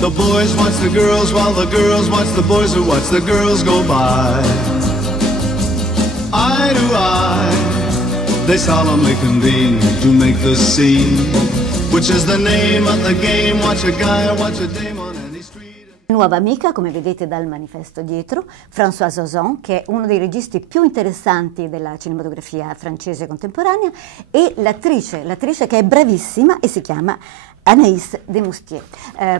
The boys watch the girls while the girls watch the boys who watch the girls go by. Eye to eye, they solemnly convene to make the scene, which is the name of the game. Watch a guy, watch a dame on any street. Nuova amica, come vedete dal manifesto dietro, Françoise Ozon, che è uno dei registi più interessanti della cinematografia francese contemporanea, e l'attrice che è bravissima e si chiama Anaïs Desmoustiers.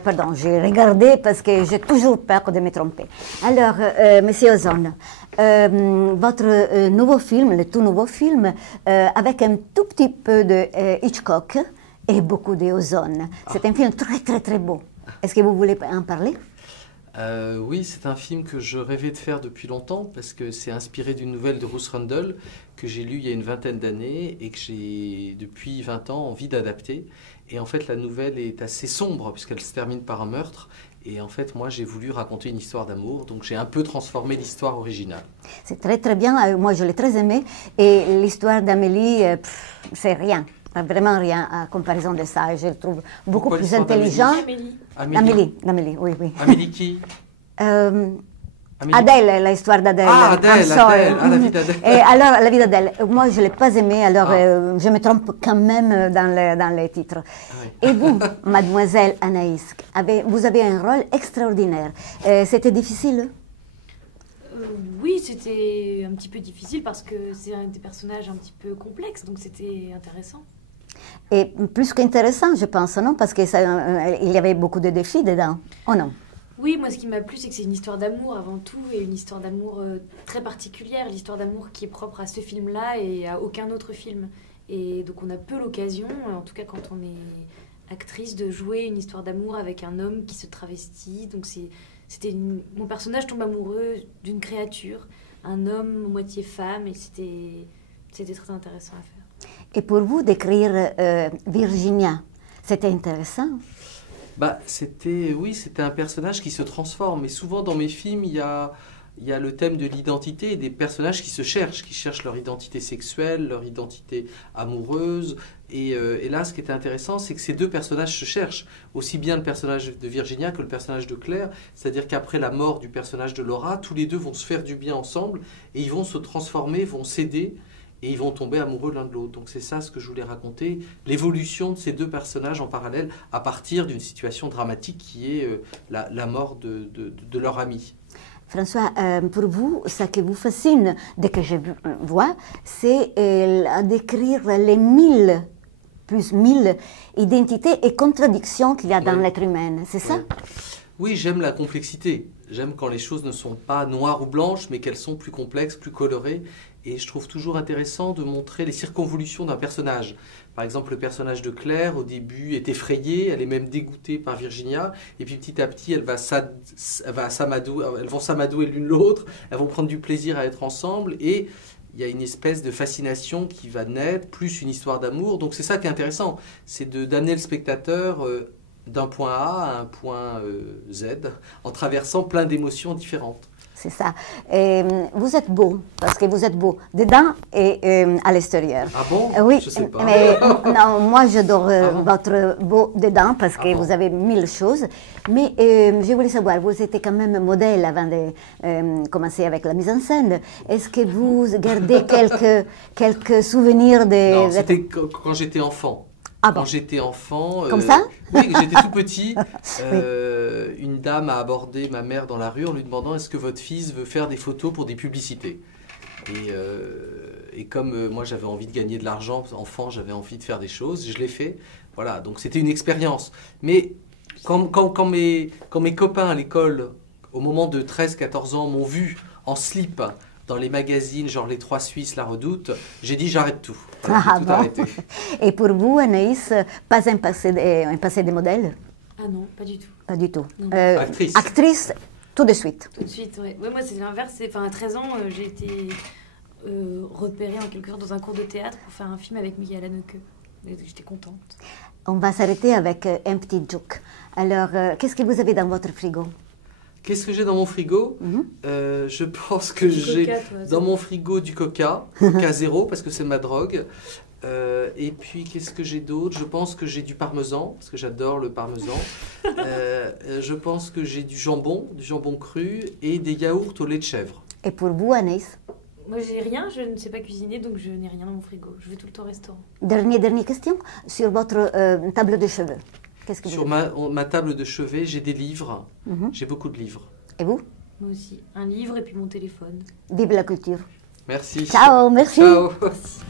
Pardon, j'ai regardé parce que j'ai toujours peur de me tromper. Alors, Monsieur Ozon, votre nouveau film, le tout nouveau film, avec un tout petit peu de Hitchcock et beaucoup de Ozon. C'est un film très très très beau. Est-ce que vous voulez en parler? Oui, c'est un film que je rêvais de faire depuis longtemps parce que c'est inspiré d'une nouvelle de Ruth Rundle que j'ai lue il y a une vingtaine d'années et que j'ai depuis 20 ans envie d'adapter. Et en fait, la nouvelle est assez sombre puisqu'elle se termine par un meurtre. Et en fait, moi, j'ai voulu raconter une histoire d'amour, donc j'ai un peu transformé l'histoire originale. C'est très très bien, moi je l'ai très aimé. Et l'histoire d'Amélie, c'est rien. Vraiment rien à comparaison de ça. Je le trouve beaucoup Pourquoi plus l'histoire intelligent. Amélie, oui. Amélie qui Amélie. Adèle, l'histoire d'Adèle. Ah, Adèle, la vie d'Adèle. Et alors, la vie d'Adèle. Moi, je ne l'ai pas aimée, alors je me trompe quand même dans les titres. Ah, oui. Et vous, mademoiselle Anaïs, vous avez un rôle extraordinaire. C'était difficile? Oui, c'était un petit peu difficile parce que c'est un des personnages un petit peu complexes, donc c'était intéressant. Et plus qu'intéressant, je pense, non? Parce qu'il y avait beaucoup de défis dedans, oh non? Oui, moi ce qui m'a plu, c'est que c'est une histoire d'amour avant tout, et une histoire d'amour très particulière, l'histoire d'amour qui est propre à ce film-là et à aucun autre film. Et donc on a peu l'occasion, en tout cas quand on est actrice, de jouer une histoire d'amour avec un homme qui se travestit. Donc mon personnage tombe amoureux d'une créature, un homme moitié femme, et c'était très intéressant à faire. Et pour vous, d'écrire Virginia, c'était intéressant? C'était un personnage qui se transforme. Et souvent dans mes films, il y a le thème de l'identité et des personnages qui cherchent leur identité sexuelle, leur identité amoureuse. Et là, ce qui était intéressant, c'est que ces deux personnages se cherchent, aussi bien le personnage de Virginia que le personnage de Claire. C'est-à-dire qu'après la mort du personnage de Laura, tous les deux vont se faire du bien ensemble et ils vont se transformer, vont s'aider. Et ils vont tomber amoureux l'un de l'autre. Donc c'est ça ce que je voulais raconter, l'évolution de ces deux personnages en parallèle à partir d'une situation dramatique qui est la mort de leur ami. François, pour vous, ce qui vous fascine dès que je vois, c'est d'écrire les 1000 identités et contradictions qu'il y a dans l'être humain, c'est ça? Oui, j'aime la complexité. J'aime quand les choses ne sont pas noires ou blanches, mais qu'elles sont plus complexes, plus colorées. Et je trouve toujours intéressant de montrer les circonvolutions d'un personnage. Par exemple, le personnage de Claire, au début, est effrayée, elle est même dégoûtée par Virginia. Et puis petit à petit, elles vont s'amadouer l'une l'autre, elles vont prendre du plaisir à être ensemble. Et il y a une espèce de fascination qui va naître, plus une histoire d'amour. Donc c'est ça qui est intéressant, c'est d'amener le spectateur d'un point A à un point Z, en traversant plein d'émotions différentes. C'est ça. Et vous êtes beau, parce que vous êtes beau dedans et à l'extérieur. Ah bon? Oui, je sais pas. Mais non, moi j'adore votre beau dedans parce que vous avez 1000 choses. Mais je voulais savoir, vous étiez quand même modèle avant de commencer avec la mise en scène. Est-ce que vous gardez quelques souvenirs de... Non, c'était quand j'étais enfant. Ah bon. Quand j'étais enfant, comme ça? Oui, j'étais tout petit. Oui. Une dame a abordé ma mère dans la rue en lui demandant: est-ce que votre fils veut faire des photos pour des publicités? Et comme moi j'avais envie de gagner de l'argent, enfant, j'avais envie de faire des choses, je l'ai fait. Voilà, donc c'était une expérience. Mais quand mes copains à l'école, au moment de 13-14 ans, m'ont vu en slip dans les magazines, genre Les Trois Suisses, La Redoute, j'ai dit j'arrête tout. Voilà, j'ai tout arrêté. Et pour vous, Anaïs, pas un passé de modèle? Ah non, pas du tout. Pas du tout. Actrice. Actrice, tout de suite. Tout de suite, oui. Ouais, moi, c'est l'inverse. Enfin, à 13 ans, j'ai été repérée en quelque sorte dans un cours de théâtre pour faire un film avec Michael Haneke. J'étais contente. On va s'arrêter avec un petit joke. Alors, qu'est-ce que vous avez dans votre frigo? Qu'est-ce que j'ai dans mon frigo? Je pense que j'ai dans mon frigo du Coca, Coca zéro, parce que c'est ma drogue. Et puis, qu'est-ce que j'ai d'autre? Je pense que j'ai du parmesan, parce que j'adore le parmesan. Je pense que j'ai du jambon cru et des yaourts au lait de chèvre. Et pour vous, Anaïs? Moi, j'ai rien, je ne sais pas cuisiner, donc je n'ai rien dans mon frigo. Je vais tout le temps au restaurant. Dernière question sur votre table de chevet. Qu'est-ce que Sur ma table de chevet, j'ai des livres. J'ai beaucoup de livres. Et vous? Moi aussi. Un livre et puis mon téléphone. Vive la culture. Merci. Ciao, merci. Ciao. Merci.